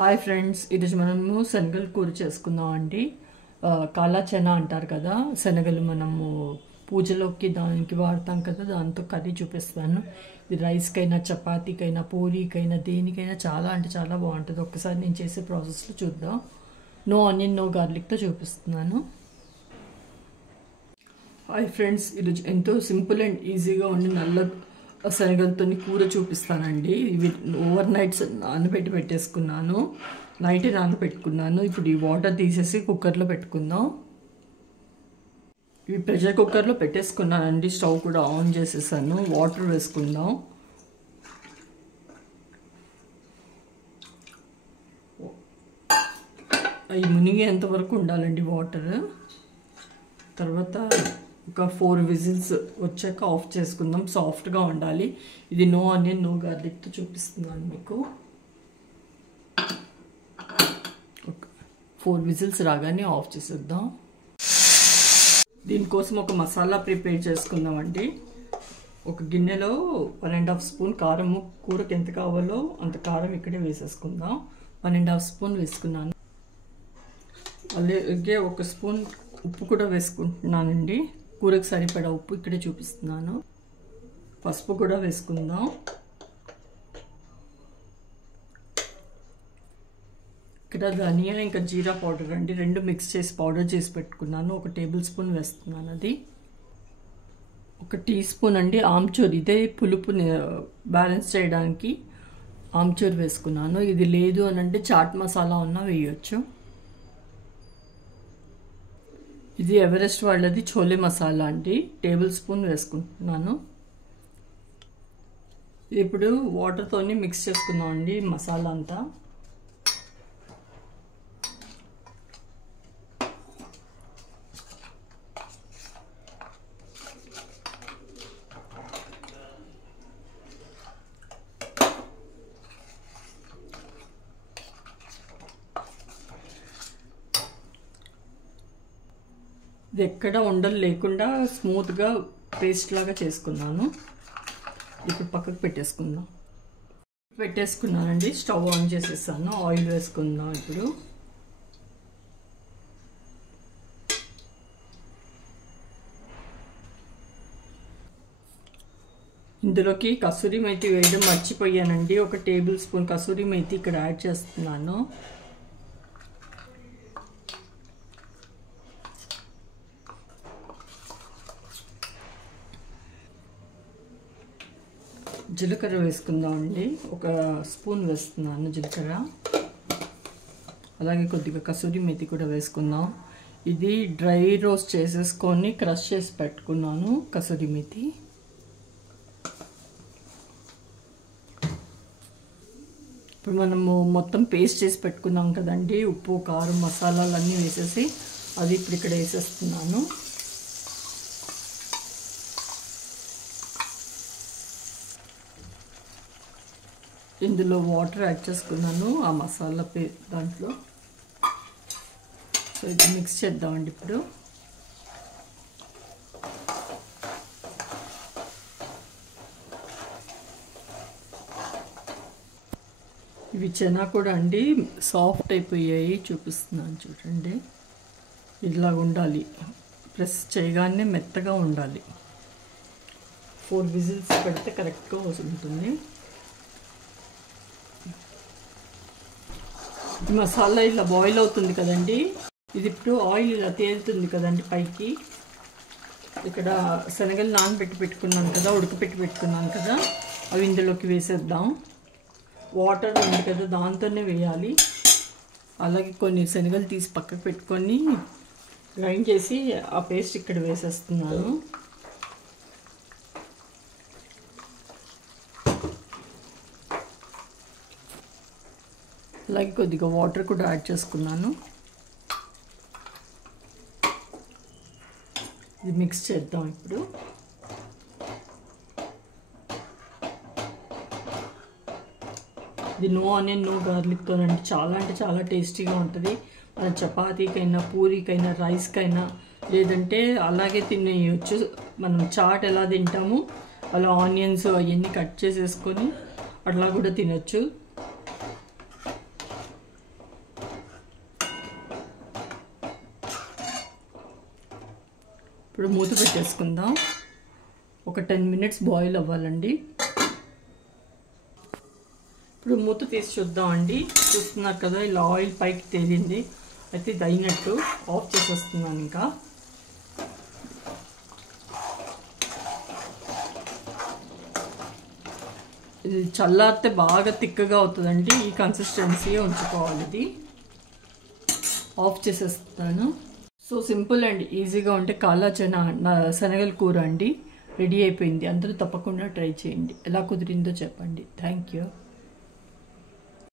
Hi friends, ఈరోజు మనము శనగలు కూర చేసుకుందాం అండి. కాలా చెనా అంటారు కదా, శనగలు మనము పూజలోకి దానికి వాడతాం కదా, దాంతో కర్రీ చూపిస్తాను. ఇది రైస్కైనా, చపాతీకైనా, పూరీకైనా, దేనికైనా చాలా అంటే చాలా బాగుంటుంది. ఒక్కసారి నేను చేసే ప్రాసెస్లో చూద్దాం. నో ఆనియన్, నో గార్లిక్తో చూపిస్తున్నాను. హాయ్ ఫ్రెండ్స్, ఈరోజు ఎంతో సింపుల్ అండ్ ఈజీగా ఉండి నల్ల శనగలతో కూర చూపిస్తానండి. ఇవి ఓవర్ నైట్స్ పెట్టేసుకున్నాను. నైటే నానబెట్టుకున్నాను. ఇప్పుడు ఈ వాటర్ తీసేసి కుక్కర్లో పెట్టుకుందాం. ఇవి ప్రెషర్ కుక్కర్లో పెట్టేసుకున్నానండి. స్టవ్ కూడా ఆన్ చేసేసాను. వాటర్ వేసుకుందాం. అవి మునిగేంత వరకు ఉండాలండి వాటర్. తర్వాత ఒక 4 విజిల్స్ వచ్చాక ఆఫ్ చేసుకుందాం. సాఫ్ట్గా ఉండాలి. ఇది నో ఆనియన్, నో గార్లిక్తో చూపిస్తున్నాను మీకు. 4 విజిల్స్ రాగానే ఆఫ్ చేసేద్దాం. దీనికోసం ఒక మసాలా ప్రిపేర్ చేసుకుందామండి. ఒక గిన్నెలో 1.5 స్పూన్ కారము, కూరకి ఎంత కావాలో అంత కారం ఇక్కడే వేసేసుకుందాం. 1.5 స్పూన్ వేసుకున్నాను. అలాగే 1 స్పూన్ ఉప్పు కూడా వేసుకుంటున్నానండి. కూరకు సరిపడా ఉప్పు ఇక్కడే చూపిస్తున్నాను. పసుపు కూడా వేసుకుందాం. ఇక్కడ ధనియా ఇంకా జీరా పౌడర్ అండి, 2 మిక్స్ చేసి పౌడర్ చేసి పెట్టుకున్నాను. 1 టేబుల్ స్పూన్ వేస్తున్నాను. అది 1 టీ స్పూన్ అండి ఆమ్చూర్. ఇదే పులుపుని బ్యాలెన్స్ చేయడానికి ఆమ్చూర్ వేసుకున్నాను. ఇది లేదు అని అంటే చాట్ మసాలా ఉన్నా వేయచ్చు. ఇది ఎవరెస్ట్ వాళ్ళది చోలే మసాలా అండి, టేబుల్ స్పూన్ వేసుకుంటున్నాను. ఇప్పుడు వాటర్తోని మిక్స్ చేసుకుందాం అండి మసాలా అంతా. ఇది ఎక్కడ ఉండలు లేకుండా స్మూత్గా పేస్ట్ లాగా చేసుకున్నాను. ఇప్పుడు పక్కకు పెట్టేసుకున్నానండి. స్టవ్ ఆన్ చేసేసాను. ఆయిల్ వేసుకుందాం. ఇప్పుడు ఇందులోకి కసూరి మేతి వేయడం మర్చిపోయానండి. 1 టేబుల్ స్పూన్ కసూరి మేతి ఇక్కడ యాడ్ చేస్తున్నాను. జీలకర్ర వేసుకుందామండి. 1 స్పూన్ వేస్తున్నాను జీలకర్ర. అలాగే కొద్దిగా కసూరి మేతి కూడా వేసుకుందాం. ఇది డ్రై రోస్ట్ చేసేసుకొని క్రష్ చేసి పెట్టుకున్నాను కసూరి మేతి. ఇప్పుడు మనము మొత్తం పేస్ట్ చేసి పెట్టుకున్నాం కదండి, ఉప్పు, కారం, మసాలాలు అన్నీ వేసేసి అది ఇప్పుడు ఇక్కడ వేసేస్తున్నాను. ఇందులో వాటర్ యాడ్ చేసుకున్నాను ఆ మసాలా దాంట్లో. సో ఇది మిక్స్ చేద్దామండి. ఇప్పుడు ఇవి చెనా కూడా అండి సాఫ్ట్ అయిపోయాయి. చూపిస్తున్నాను చూడండి. ఇలాగ ఉండాలి. ప్రెస్ చేయగానే మెత్తగా ఉండాలి. 4 విజిల్స్ పెడితే కరెక్ట్గా ఉంటుంది. మసాలా ఇలా బాయిల్ అవుతుంది కదండి. ఇది ఇప్పుడు ఆయిల్ ఇలా తేలుతుంది కదండి పైకి. ఇక్కడ శనగలు పెట్టుకున్నాను కదా, పెట్టుకున్నాను కదా, అవి ఇందులోకి వేసేద్దాం. వాటర్ ఉంది కదా, దాంతోనే వేయాలి. అలాగే కొన్ని శనగలు తీసి పక్కకు పెట్టుకొని గ్రైండ్ చేసి ఆ పేస్ట్ ఇక్కడ వేసేస్తున్నాను. అలాగే కొద్దిగా వాటర్ కూడా యాడ్ చేసుకున్నాను. ఇది మిక్స్ చేద్దాం. ఇప్పుడు ఇది నో ఆనియన్, నో గార్లిక్తో అంటే చాలా టేస్టీగా ఉంటుంది. మన చపాతీకైనా, పూరీకైనా, రైస్కైనా, లేదంటే అలాగే తినేయచ్చు. మనం చాట్ ఎలా తింటాము అలా ఆనియన్స్ అవన్నీ కట్ చేసేసుకొని అట్లా కూడా తినచ్చు. ఇప్పుడు మూత పెట్టేసుకుందాం. ఒక 10 మినిట్స్ బాయిల్ అవ్వాలండి. ఇప్పుడు మూత తీసి చూద్దామండి. చూస్తున్నారు కదా, ఇలా ఆయిల్ పైకి తేలింది. అయితే ఇది అయినట్టు. ఆఫ్ చేసేస్తున్నాను. ఇంకా ఇది చల్లారితే బాగా తిక్కగా అవుతుందండి. ఈ కన్సిస్టెన్సీ ఉంచుకోవాలి. ఇది ఆఫ్ చేసేస్తాను. సో సింపుల్ అండ్ ఈజీగా ఉంటే కాలా చనా శనగల కూర అండి రెడీ అయిపోయింది. అందరూ తప్పకుండా ట్రై చేయండి. ఎలా కుదిరిందో చెప్పండి. Thank you.